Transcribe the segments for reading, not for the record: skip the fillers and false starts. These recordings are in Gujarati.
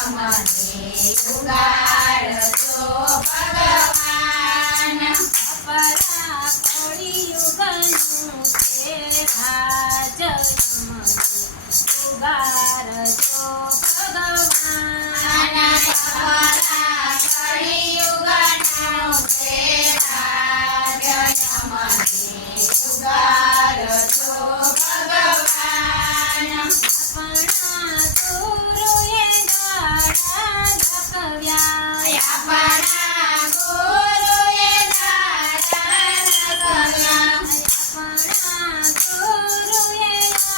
યમને ઉગાડજો ભગવાન અપરા કળિયુગનું છે રાજ યમને ઉગાડજો ભગવાન અપરા કળિયુગનું છે રાજ યમને ઉગાડજો ભગવાન આપણા ગુરુએ દાડા ધકવ્યા આપણા ગુરુએ દાડા ધકવ્યા આપણા ગુરુએ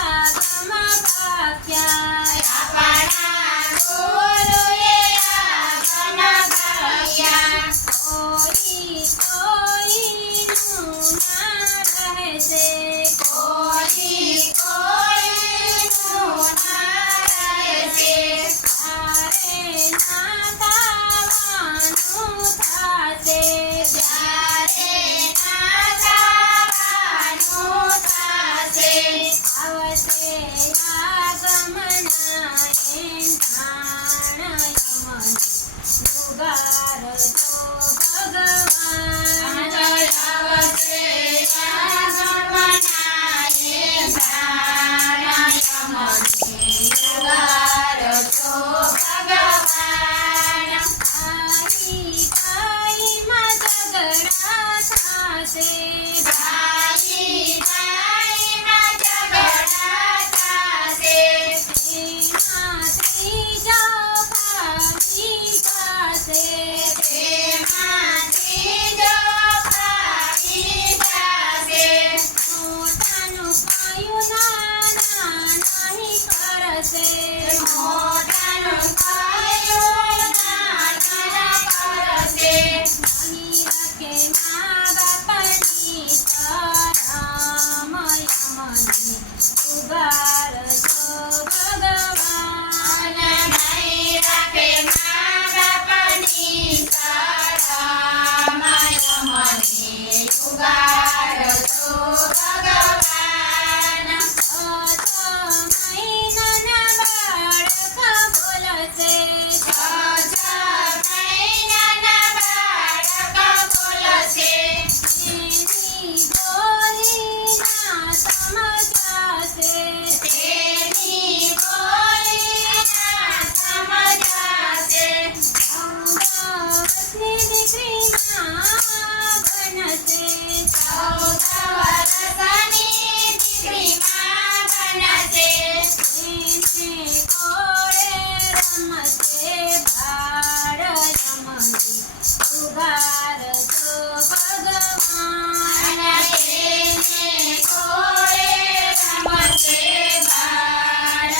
આગમ પાક્યા આપણા ગુરુએ આગમ પાક્યા કોઈ કોઈનું ના રહે છે કોઈ કોઈનું ના રહે છે તારે ના ગાવાનું થાશે ત્યારે ના ગાવાનું થાશે આવશે આગમના એંધાણ યમને ઉગાડજો ભગવાન આવશે આગમના એંધાણ યમને ઉગાડજો ભગવાન ભાઈ ભાઈમાં ઝઘડા થાશે ભાઈ ભાઈમાં ઝઘડા થાશે તેમાંથી જાઓ ભાગી જાશે તેમાંથી જો ભાગી જાશે મોટાનું પાયું નાના નહીં કરશે મોટાનું પાયું નાના કરશે નહીં રાખે મા બાપની શરમ યમને ઉગાડજો ભગવાન નહીં રાખે મા બાપની શરમ યમને ઉગાડજો ભગવાન મહિનાના બાળક બોલશે છ મહિનાના બાળક બોલશે એની બોલી ના સમજાશે તેની બોલી ના સમજાશે 14 વર્ષની દીકરી માં બનશે 14 વર્ષની દીકરી માં બનશે એને કોળે રમશે બાળ યમને ઉગાડજો ભગવાન એને કોળે રમશે બાળ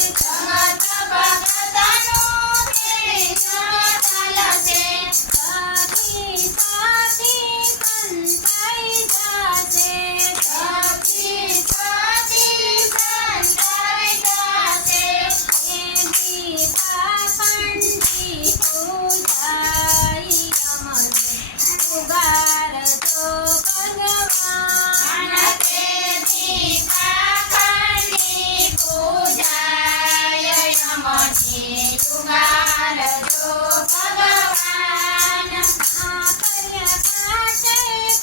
જગત ભગતનું તેડીને ચાલશે. સખી સાથી સંતાઈ જાશે. સખી સાથી સંતાઈ જશે. દેવી પાપણજી પૂજાઈ અમને ઉગારજો ભગવાન. તેથી પાખંડી પૂજાય યમને ઉગારજો ભગવાન. કર્યા કાટે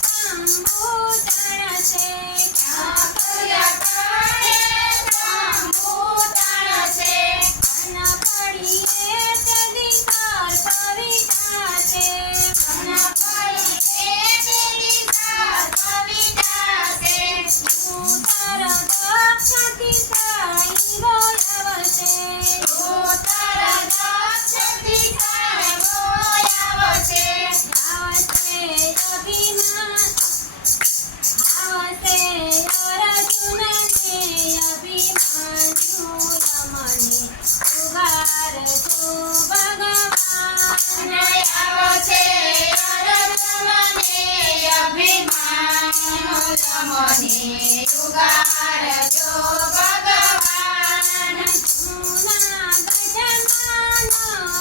કંબુ તણસે. કર્યા કાળે કંબુ તણસે. અન પડીએ તેદી તાર પરી જાશે. અન પડીએ તેદી તાર પરી જાશે. ઉત્તર દક્ષિણથી સાઈ બોલાવશે. ઉત્તર દક્ષિણથી સાહેબો આવશે. આવશે અભિમાન આવશે અર્જુનને અભિમાન્યુ યમને ઉગારજો ભગવાન. અને આવશે અર્જુનને અભિમાન્યુ યમને ઉગારજો ભગવાન. જૂના ગજમાન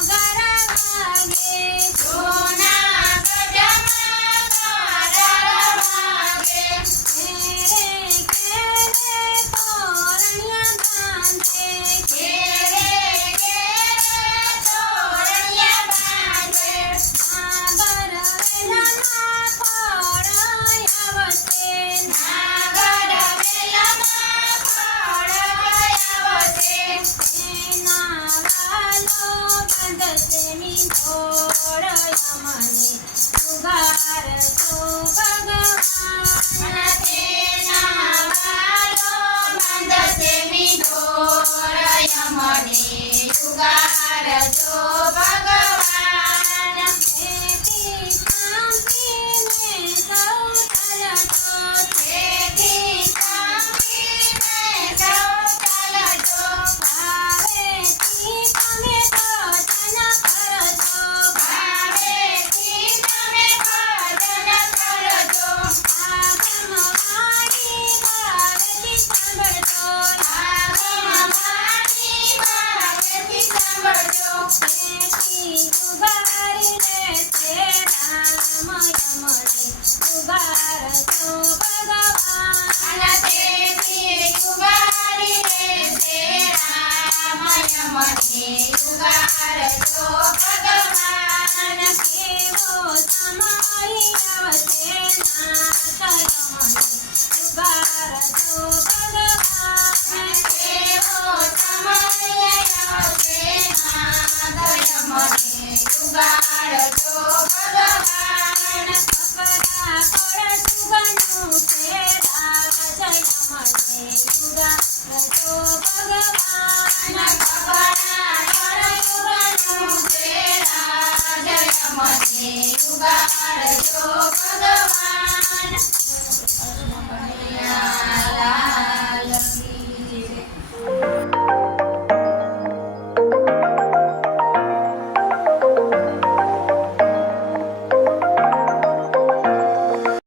ગરવાગે. સોના ગજમાં ગરર વાગે. કેરે કેરે તોરણિયા બાંધે. ઘેરે ઘેરે તોરણિયા બાંધે. નાગર વેલામાં ફળ આવશે. નાગર વેલામાં ફળ આવશે. એના વાલો બાંધશે નિંદોળ યમને ઉગારજો ભગવાન. અને તેના વાલો બાંધશે મીંઢોળ યમને ઉગારજો ભગવાન. તેથી સાંભળીને સૌ ચાલજો. તેથી સાંભળીને સૌ ચાલજો. ભાવેથી તમે ભજન કરજો. ભાવેથી તમે ભજન કરજો. આગમવાણી ભાવેથી સાંભળજો. આગમવાણી ભાવેથી સાંભળજો. તેથી ઉગારીને તે રામ યમને ઉગારજો ભગવાન. અને તેથી ઉગારીને તે રામ યમને ઉગારજો ભગવાન. કેવો સમય આવશે